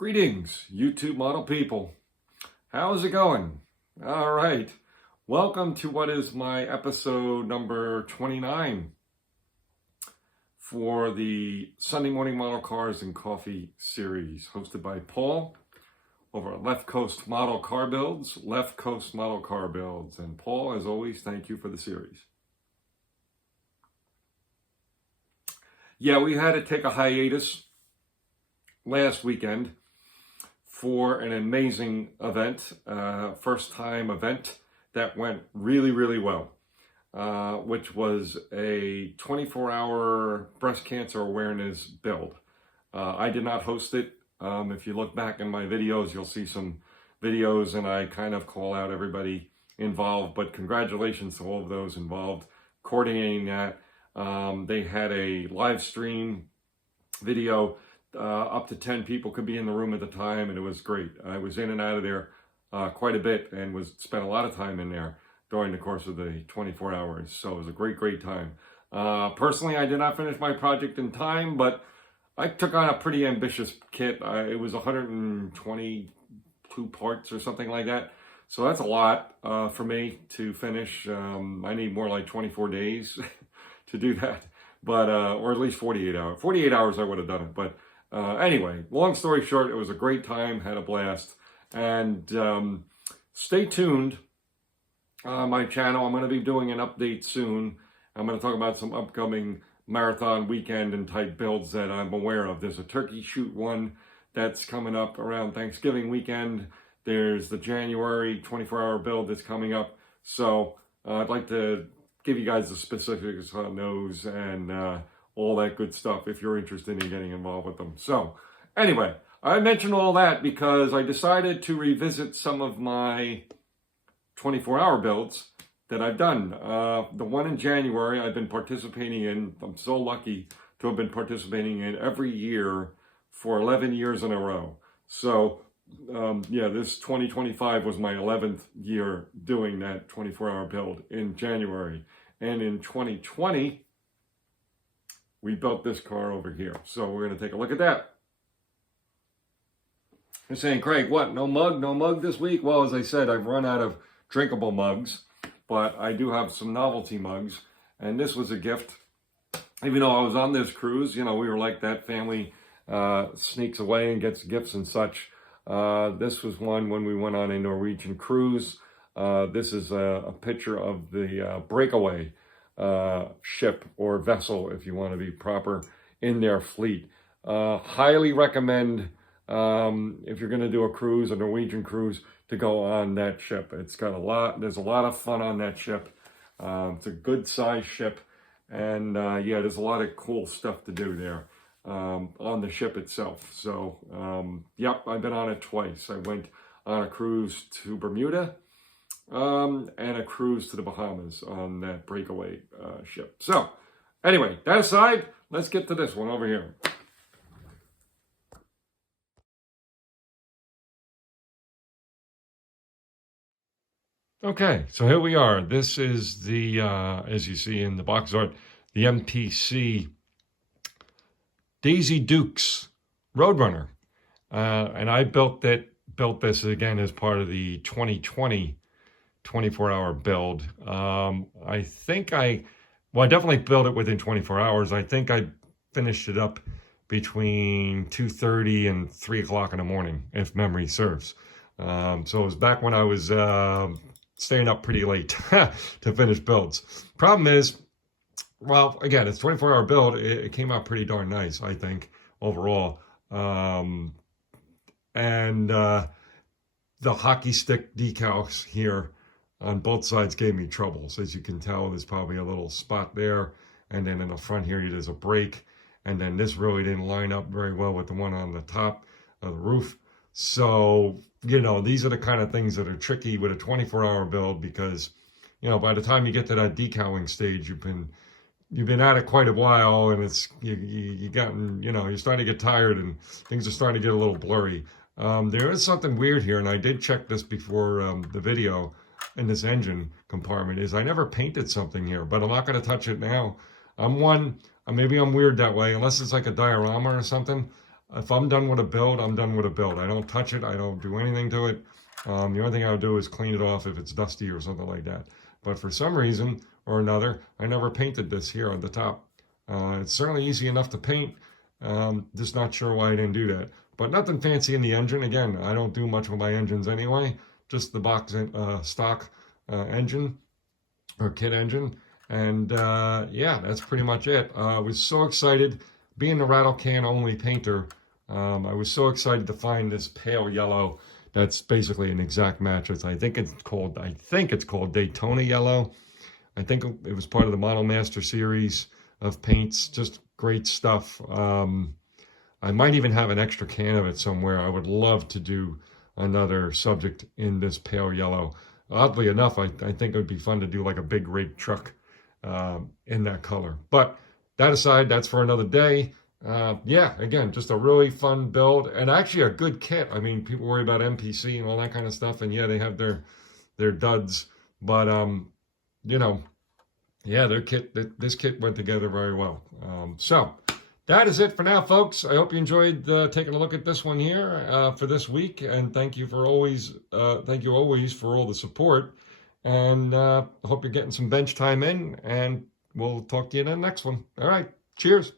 Greetings, YouTube model people. How's it going? All right. Welcome to what is my episode number 29 for the Sunday Morning Model Cars and Coffee series, hosted by Paul over at Left Coast Model Car Builds, Left Coast Model Car Builds. And Paul, as always, thank you for the series. Yeah, we had to take a hiatus last weekend for an amazing event, first time event that went really, really well, which was a 24-hour breast cancer awareness build. I did not host it. If you look back in my videos, you'll see some videos and I kind of call out everybody involved, but congratulations to all of those involved coordinating that. They had a live stream video. Up to 10 people could be in the room at the time, and it was great. I was in and out of there quite a bit and spent a lot of time in there during the course of the 24 hours. So it was a great time. Personally, I did not finish my project in time, but I took on a pretty ambitious kit. It was 122 parts or something like that. So that's a lot for me to finish. I need more like 24 days to do that, but or at least 48 hours. 48 hours I would have done it, but anyway, long story short, it was a great time, had a blast, and stay tuned on my channel. I'm going to be doing an update soon. I'm going to talk about some upcoming marathon weekend and type builds that I'm aware of. There's a turkey shoot one that's coming up around Thanksgiving weekend. There's the January 24-hour build that's coming up. So I'd like to give you guys the specifics on those and all that good stuff if you're interested in getting involved with them. So anyway, I mentioned all that because I decided to revisit some of my 24-hour builds that I've done. The one in January I've been participating in. I'm so lucky to have been participating in every year for 11 years in a row. So yeah, this 2025 was my 11th year doing that 24-hour build in January. And in 2020, we built this car over here. So we're going to take a look at that. You're saying, Craig, what? No mug? No mug this week? Well, as I said, I've run out of drinkable mugs, but I do have some novelty mugs. And this was a gift. Even though I was on this cruise, you know, we were like that family sneaks away and gets gifts and such. This was one when we went on a Norwegian cruise. This is a picture of the Breakaway ship or vessel, if you want to be proper, in their fleet. Highly recommend, if you're going to do a cruise, a Norwegian cruise, to go on that ship. It's got there's a lot of fun on that ship. It's a good size ship, and yeah, there's a lot of cool stuff to do there on the ship itself. So yep, I've been on it twice. I went on a cruise to Bermuda and a cruise to the Bahamas on that Breakaway ship. So anyway, that aside, let's get to this one over here. Okay, so here we are. This is the, as you see in the box art, the MPC Daisy Dukes Roadrunner. And I built this again as part of the 2020 24-hour build. I definitely built it within 24 hours. I think I finished it up between 2:30 and 3 o'clock in the morning, if memory serves. So it was back when I was staying up pretty late to finish builds. Problem is, well, again, it's 24-hour build. It came out pretty darn nice, I think, overall. The hockey stick decals here on both sides gave me trouble. So as you can tell, there's probably a little spot there. And then in the front here, there's a break. And then this really didn't line up very well with the one on the top of the roof. So, you know, these are the kind of things that are tricky with a 24-hour build because, you know, by the time you get to that decaling stage, you've been at it quite a while, and it's you're starting to get tired and things are starting to get a little blurry. There is something weird here, and I did check this before the video in this engine compartment, is I never painted something here, but I'm not going to touch it now. Maybe I'm weird that way, unless it's like a diorama or something. if I'm done with a build, I'm done with a build. I don't touch it. I don't do anything to it. The only thing I would do is clean it off if it's dusty or something like that. But for some reason or another, I never painted this here on the top. It's certainly easy enough to paint. Just not sure why I didn't do that. But nothing fancy in the engine. Again, I don't do much with my engines anyway. Just the box stock engine or kit engine. And yeah, that's pretty much it. I was so excited. Being a rattle can only painter, I was so excited to find this pale yellow that's basically an exact match. I think it's called Daytona Yellow. I think it was part of the Model Master series of paints. Just great stuff. I might even have an extra can of it somewhere. I would love to do another subject in this pale yellow. Oddly enough, I think it would be fun to do like a big rig truck in that color. But that aside, that's for another day. Yeah, again, just a really fun build and actually a good kit. I mean, people worry about MPC and all that kind of stuff, and yeah, they have their duds, but you know, yeah, this kit went together very well. So that is it for now, folks. I hope you enjoyed taking a look at this one here for this week, and thank you always for all the support. And I hope you're getting some bench time in, and we'll talk to you in the next one. All right, cheers.